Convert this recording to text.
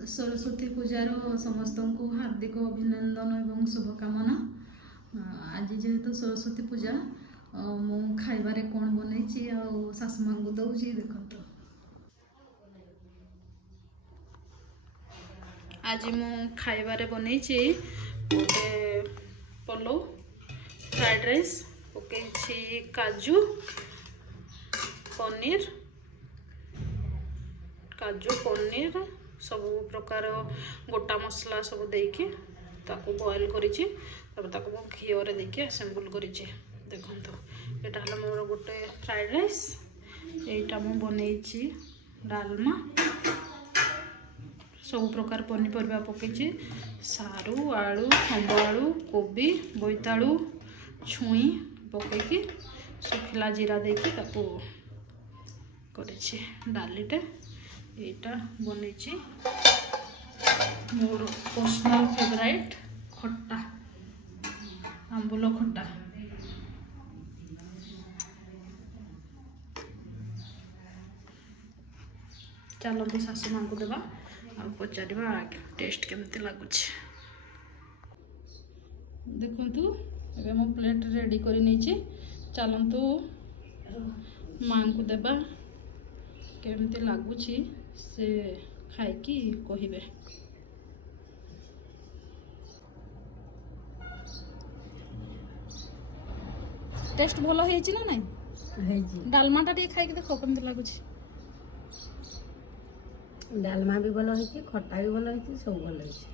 सरस्वती पूजार समस्त को हार्दिक अभिनंदन एवं शुभकामना। आज जेहेतु सरस्वती पूजा मु खाइबारे कौन बनई शाशु माँ को दौची देखो। आज मु खाइबारे बनई गोटे पलो फ्राइड राइस पकई काजू पनीर सब प्रकार गोटा मसला सब देकी ताको बॉयल करिछि ताको घी रे देकी असेंबल करिछि। देखंतु एटा हला मोर गोटे फ्राइड राइस एटा मु बनैछि डालमा सब प्रकार पनीपरिया पकई सारू आलू खंब आलू कोबी बोईतालू छुई पकईकी सुखिला जीरा देकी ताको करिछि डालीटे एटा बनैछि मोर पर्सनल फेवरेट खट्टा आंबुल खट्टा। चलते शाशु माँ को देवा आ पचारिबा टेस्ट केमती लगुच। देखंतु एबे मो प्लेट रेडी करी नैछि चलंतु माँ को देवा केमती लगुच से खाइकी कहिबे। टेस्ट भलो हेछि ना नहीं डालमा टा खाइकी देखो केमती लगुच। डालमा भी भल होती खट्टा भी भल होती सब भल होती।